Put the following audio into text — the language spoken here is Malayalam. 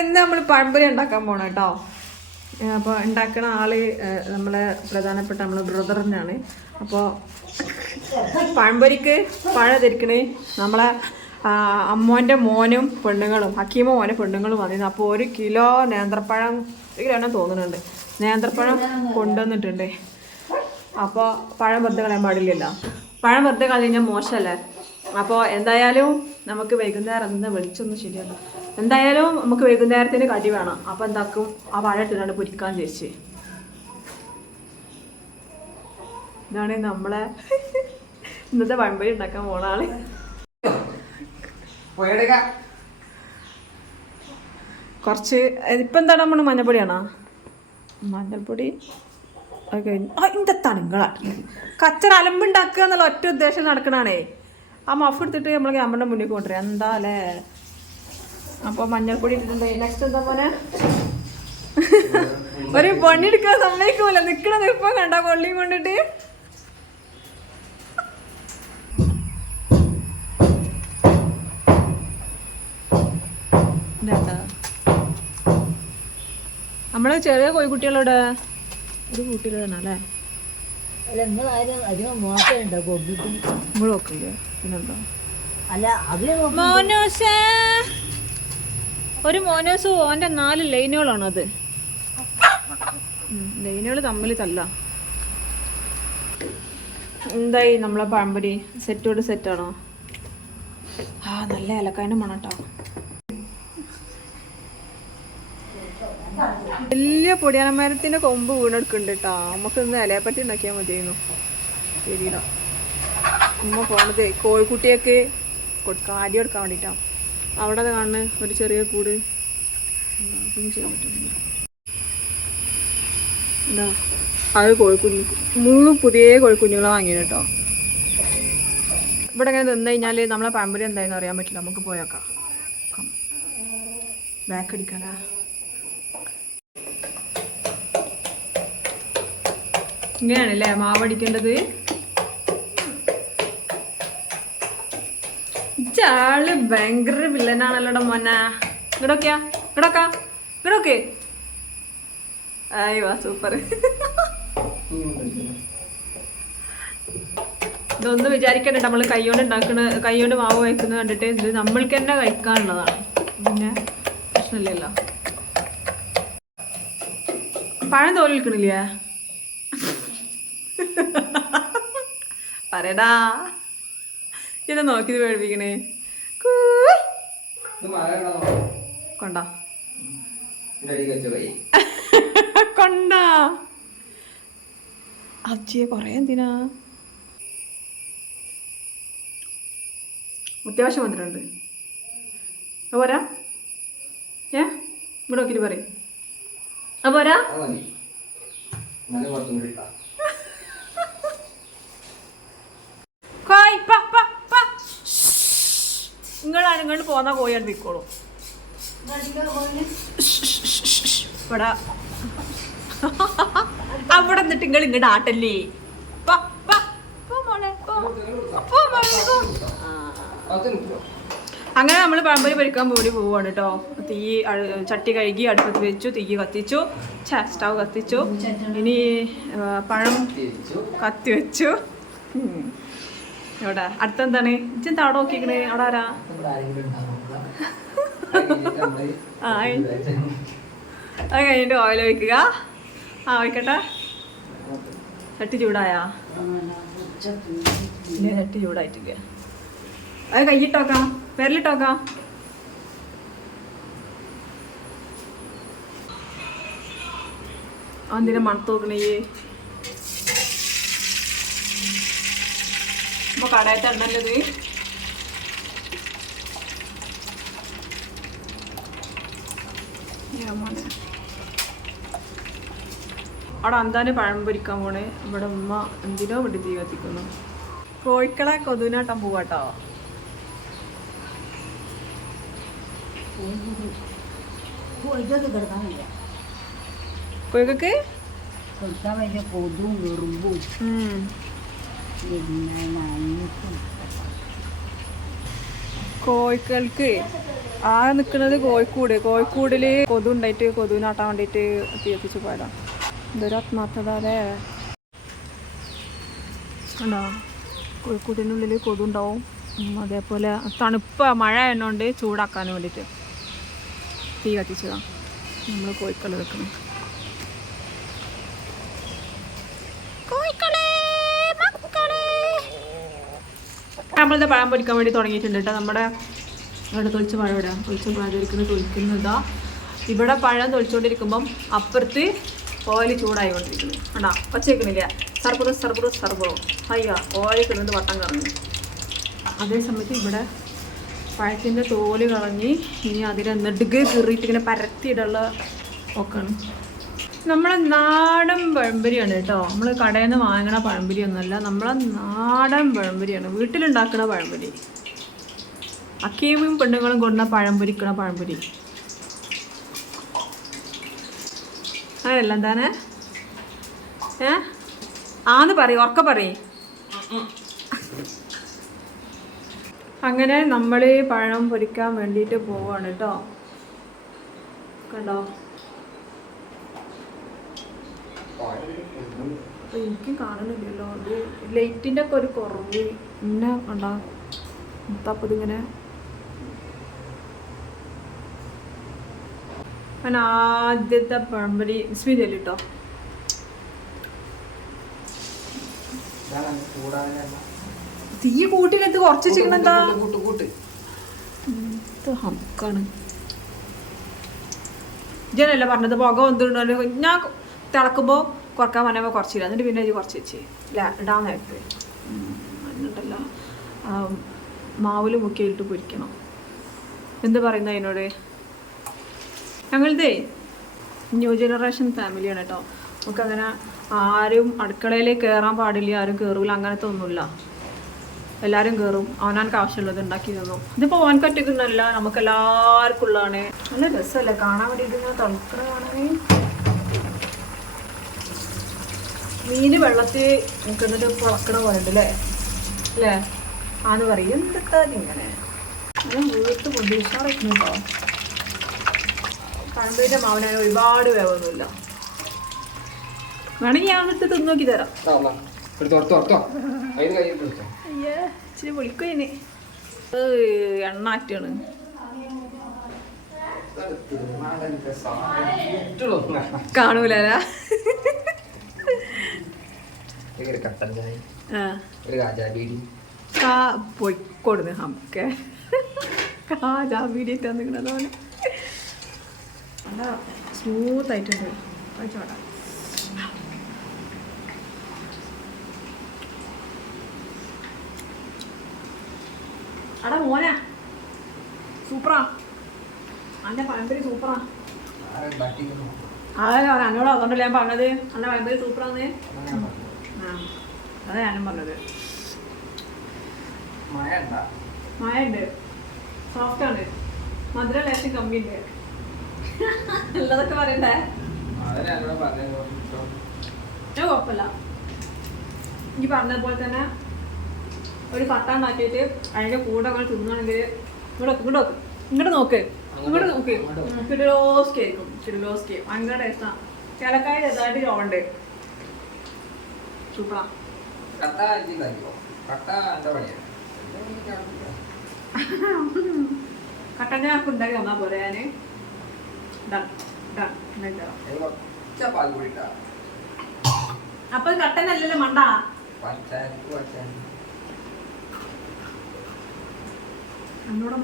ഇന്ന് നമ്മൾ പഴംപൊരി ഉണ്ടാക്കാൻ പോണം കേട്ടോ. അപ്പോൾ ഉണ്ടാക്കുന്ന ആൾ നമ്മളെ പ്രധാനപ്പെട്ട നമ്മളെ ബ്രദറിനാണ്. അപ്പോൾ പഴംപൊരിക്ക് പഴം ധരിക്കണേ നമ്മളെ അമ്മോന്റെ മോനും പെണ്ണുങ്ങളും ഹക്കീമ മോനെ പെണ്ണുങ്ങളും വന്നിരുന്നു. അപ്പോൾ ഒരു കിലോ നേന്ത്രപ്പഴം ഒരു കിലോ തന്നെ തോന്നുന്നുണ്ട്. നേന്ത്രപ്പഴം കൊണ്ടുവന്നിട്ടുണ്ട്. അപ്പോൾ പഴം വെറുതെ കളയാൻ പാടില്ലല്ലോ. പഴം വെറുതെ കളഞ്ഞാൽ മോശമല്ലേ അപ്പോൾ എന്തായാലും നമുക്ക് വൈകുന്നേരം നിന്ന് വെളിച്ചൊന്നും ശരിയല്ല എന്തായാലും നമുക്ക് വൈകുന്നേരത്തിന് കടി വേണം. അപ്പോൾ എന്താക്കും? ആ വാഴ ഇട്ടിട്ടാണ് പൊരിക്കാൻ ചേച്ചി ഇതാണ് നമ്മളെ ഇന്നത്തെ പഴംപൊരി ഉണ്ടാക്കാൻ പോണ ആൾ. കുറച്ച് ഇപ്പം എന്താണ് നമ്മൾ മഞ്ഞപ്പൊടിയാണോ മഞ്ഞൾപ്പൊടി അത് കഴിഞ്ഞു. ആ ഇന്റെ തണുങ്ങളാണ് കച്ചറ അലമ്പുണ്ടാക്കുക എന്നുള്ള ഒറ്റ ഉദ്ദേശം നടക്കണാണേ ആ മഫ് എടുത്തിട്ട് നമ്മൾ ക്യാമറയുടെ മുന്നിൽ കൊണ്ടുവരാം. എന്താ അല്ലേ അപ്പോൾ മഞ്ഞൾപ്പൊടി ഇട്ടിട്ടുണ്ട്. നെക്സ്റ്റ് എന്താ പോലെ ഒരു പണിയെടുക്കാൻ സമ്മതിക്കൂല. നിക്കണ നിപ്പം കണ്ട കൊള്ളിയും കൊണ്ടിട്ട്. നമ്മൾ ചെറിയ കോഴിക്കുട്ടികളോട് ഒരു കൂട്ടിയിലാണ് അല്ലേ? അല്ല പിന്നെന്താ? അല്ല മോനോസ്. ഒരു മോനോസ് ഓന്റെ നാല് ലൈനുകളാണ് അത്. ലൈനുകൾ തമ്മിൽ തല്ല. എന്തായി നമ്മളെ പഴംപൊരി? സെറ്റോട് സെറ്റാണോ ആ നല്ല ഇലക്കാന്റെ മണട്ടോ. വലിയ പൊടിയാനമരത്തിന്റെ കൊമ്പ് വീണെടുക്കുന്നുണ്ട് കേട്ടോ നമുക്ക് ഇന്ന് ഇലയെപ്പറ്റി ഉണ്ടാക്കിയാൽ മതിയായിരുന്നു. ശരിയില്ല ഉമ്മ പോണത്. കോഴിക്കുട്ടിയൊക്കെ കൊടുക്കാൻ അരി കൊടുക്കാൻ വേണ്ടിയിട്ടാണ് അവിടെ അത് കാണുന്ന ഒരു ചെറിയ കൂട്. ചെയ്യാൻ പറ്റുന്നില്ല. എന്താ അത് കോഴിക്കുഞ്ഞ് മൂന്ന് പുതിയ കോഴിക്കുഞ്ഞുങ്ങളെ വാങ്ങി കേട്ടോ. ഇവിടെ ഇങ്ങനെ നിന്ന് കഴിഞ്ഞാൽ നമ്മളെ പാമ്പര് എന്തായെന്ന് അറിയാൻ പറ്റില്ല. നമുക്ക് പോയേക്കാം. ബാക്ക് അടിക്കാനാ. ഇങ്ങനെയാണല്ലേ മാവടിക്കേണ്ടത് ചാൾ ഭയങ്കര വില്ലനാണല്ലോടാ മോന. ഇങ്ങടൊക്കെയാ ഇങ്ങടൊക്കാ ഇങ്ങടൊക്കെ. അയ്യോ സൂപ്പർ. ഇതൊന്നും വിചാരിക്കണ്ട നമ്മൾ കൈകൊണ്ട് ഉണ്ടാക്കണ കൈകൊണ്ട് മാവ് വയ്ക്കുന്നത് കണ്ടിട്ട് ഇത് നമ്മൾക്ക് തന്നെ കഴിക്കാനുള്ളതാണ്. പിന്നെ പ്രശ്നമില്ലല്ലോ. പഴം തോൽ നിൽക്കണില്ലേ പറയടാ. ഇന്നെ നോക്കി പേടിപ്പിക്കണേ? കൂയ്. കൊണ്ടാ. കൊണ്ടാ. അജിയെ കൊറേ എന്തിനാ? അത്യാവശ്യം വന്നിട്ടുണ്ട്. പോരാ. ഏ? ഇവിടെ നോക്കിയിട്ട് പറയും. അത് പോരാ. കോയ് പ പ പ നിങ്ങളാണ് കണ്ട് പോന്ന കോഴിയാണ് വിൽക്കോളൂ ഇവിടെ അവിടെ നിന്നിട്ട് നിങ്ങൾ ഇങ്ങോട്ട് ആട്ടല്ലേ. അങ്ങനെ നമ്മൾ പഴംപൊരി പൊരിക്കാൻ പോലും പോവാണ് കേട്ടോ. തീ ചട്ടി കഴുകി അടുപ്പത്ത് വെച്ചു തീ കത്തിച്ചു സ്റ്റവ് കത്തിച്ചു. ഇനി പഴം കത്തി വെച്ചു. എവിടെ? അടുത്തെന്താണ്? ഇജ്ജെന്താ അവിടെ നോക്കിക്കണേ അവിടെ ആരാ? ആ. അത് കഴിഞ്ഞിട്ട് ഓയിൽ ഒഴിക്കുക. ആ ഒഴിക്കട്ടെ. ചട്ടി ചൂടായാ? ചട്ടി ചൂടായിട്ടില്ല അത് കയ്യിട്ടോക്കാം വിരലിട്ടോക്കാം എന്തിനാ മണത്ത് ഇപ്പൊ കടയത്തെ എണ്ണല്ലത് അവിടെ അന്താന് പഴം പൊരിക്കാൻ പോണേ. ഇവിടെ ഉമ്മ എന്തിനോ വിട്ട് തീ കത്തിക്കുന്നു കോഴിക്കളെ കൊതുവിനാട്ടം പോവാട്ടോ. കോഴിക്കൊക്കെ കിടക്കാൻ വലിയ കൊതും വെറുമ്പും. പിന്നെ കോഴികൾക്ക് ആ നിൽക്കുന്നത് കോഴിക്കോട്. കോഴിക്കോടിൽ കൊതു ഉണ്ടായിട്ട് കൊതുവിനാട്ടാൻ വേണ്ടിയിട്ട് തീ എത്തിച്ചു പോയതാ. എന്തൊരു ആത്മാർത്ഥത അല്ലേ ഉണ്ടോ കോഴിക്കോടിനുള്ളിൽ കൊതു ഉണ്ടാവും. അതേപോലെ തണുപ്പ് മഴ എന്നോണ്ട് ചൂടാക്കാൻ വേണ്ടിയിട്ട് തീ കത്തിച്ചതാണ് നമ്മൾ കോഴിക്കൾ വെക്കണം കോഴിക്കളെ മക്കളെ നമ്മളിത് പഴം പൊരിക്കാൻ വേണ്ടി തുടങ്ങിയിട്ടുണ്ട് കേട്ടോ. നമ്മുടെ ഇവിടെ തൊളിച്ച് പഴം ഇവിടെ തൊളിച്ച പഴം ഒരിക്കലും തൊലിക്കുന്നതാ. ഇവിടെ പഴം തൊളിച്ചുകൊണ്ടിരിക്കുമ്പം അപ്പുറത്ത് ഓയിൽ ചൂടായി കൊണ്ടിരിക്കുന്നു കണ്ടാ? ഒച്ചേക്കണില്ല സർബുറോ സർബുറോ സർബുറോ അയ്യോ ഓയിൽ കിടന്നിട്ട് വട്ടം കറങ്ങി. അതേ സമയത്ത് ഇവിടെ പഴത്തിന്റെ തോൽ കളഞ്ഞ് ഇനി അതിനെ നെടുകെ കീറിയിട്ട് ഇങ്ങനെ പരത്തിയിടുള്ള ഒക്കെയാണ് നമ്മളെ നാടൻ പഴംപൊരിയാണ് കേട്ടോ. നമ്മൾ കടയിൽ നിന്ന് വാങ്ങണ പഴംപൊരി ഒന്നുമല്ല നമ്മളെ നാടൻ പഴംപൊരിയാണ്. വീട്ടിലുണ്ടാക്കുന്ന പഴംപൊരി. അക്കീമും പെണ്ണുങ്ങളും കൊണ്ട പഴംപൊരിക്കണ പഴംപൊരി. അങ്ങനെയല്ല എന്താണ്? ഏ? ആന്ന് പറയും ഉറക്ക പറയും. അങ്ങനെ നമ്മൾ പഴം പൊരിക്കാൻ വേണ്ടിയിട്ട് പോവാണ് കേട്ടോ. കണ്ടോ അപ്പൊ എനിക്കും കാണുന്നില്ലല്ലോ. അത് ലൈറ്റിന്റെ ഒക്കെ ഒരു കുറവ്. ഇന്നെ കണ്ടോ മുത്തപ്പം ഇതിങ്ങനെ? ഞാൻ ആദ്യത്തെ പഴംപൊരി സ്മീതല്ലേ കേട്ടോ തീ കൂട്ടിനെത്ത് കുറച്ച് ചിക്കൻ എന്താ? ഹംക്കാണ് ഇജനല്ല പറഞ്ഞത്? പുക വന്നിട്ടുണ്ടല്ലോ ഞാൻ തിളക്കുമ്പോൾ കുറയ്ക്കാൻ പറഞ്ഞപ്പോൾ കുറച്ചില്ല. എന്നിട്ട് പിന്നെ ഇത് കുറച്ച് വെച്ച്. ഇടാൻ നേരത്തെ. എന്നിട്ടല്ല മാവിൽ മുക്കിയിട്ട് പൊരിക്കണം. എന്ത് പറയുന്ന അതിനോട് ഞങ്ങളിതേ ന്യൂ ജനറേഷൻ ഫാമിലിയാണ് കേട്ടോ നമുക്കങ്ങനെ ആരും അടുക്കളയിലേക്ക് കയറാൻ പാടില്ല ആരും കയറൂല അങ്ങനത്തെ ഒന്നുമില്ല. എല്ലാവരും കയറും അവനാർക്ക് ആവശ്യമുള്ളത് ഉണ്ടാക്കി തന്നു. ഇതിപ്പോൾ ഓൻ കറ്റിക്കുന്നല്ല നമുക്ക് എല്ലാവർക്കും ഉള്ളതാണ് നല്ല രസമല്ലേ കാണാൻ വേണ്ടിയിട്ട് ഇങ്ങനെ തണുക്കണ കാണാനേ. മീന് വെള്ളത്തിൽ നിൽക്കുന്നിട്ട് പുളക്കണ പോലെ ഉണ്ട് അല്ലേ? അല്ലേ ആന്ന് പറയും. എന്തൊക്കെ ഇങ്ങനെ? ഞാൻ വീട്ട് കൊണ്ട് ഉഷാറായിരുന്നു കേട്ടോ. പഴമ്പേന്റെ മാവനായ ഒരുപാട് വേവൊന്നുമില്ല. വേണമെങ്കിൽ ഞാൻ എടുത്ത് തിന്നു നോക്കി തരാം. അയ്യേ ഇച്ചിരി പൊളിക്കുതിന് എണ്ണാറ്റാണ് കാണൂല കട്ടൻ ചായ ആ. ഒരു കാജാ ബീഡി. കാ പൊയ്ക്കൊടുന്ന് നമുക്ക്. കാജാ വീടിയിട്ട് വന്നിക്കണത് പോലെ സ്മൂത്ത് ആയിട്ടുണ്ട് അടാ മോനെ. സൂപ്പറാ. അന്റെ പഴംപൊരി സൂപ്പറാ. അതല്ല എന്നോട് അതുകൊണ്ടല്ലേ ഞാൻ പറഞ്ഞത്. അന്റെ പഴംപൊരി സൂപ്പറാന്ന്. അതാ ഞാനും പറഞ്ഞത്. മഴ ഉണ്ടാ സോഫ്റ്റ് ആണ്. മധുര ലേശം കമ്മിയുണ്ട്. ഉള്ളതൊക്കെ പറയണ്ടേ? അത് കുഴപ്പമില്ല. ഈ പറഞ്ഞതുപോലെ തന്നെ ഒരു കട്ട ഉണ്ടാക്കിയിട്ട് അതിന്റെ കൂടെ അങ്ങനെ തിന്നുകയാണെങ്കിൽ ഇങ്ങോട്ട് ഇങ്ങോട്ട് ഇങ്ങോട്ട് നോക്ക്. ഇങ്ങോട്ട് നോക്ക്. കിഡിലോസ്കി ആയിരിക്കും. കിഡിലോസ്കി ഭയങ്കര ടേസ്റ്റാണ് ഏലക്കായ ചെറുതായിട്ട് ചോവുണ്ട് സൂപ്പറാ. കട്ട കഴിക്കോ കട്ട എന്താ പണിയാണ് കട്ടന്റെ ആർക്ക് ഉണ്ടാക്കി തന്നാ ഞാൻ അപ്പൊ കട്ടനല്ലല്ലോ മണ്ട? എന്നോടും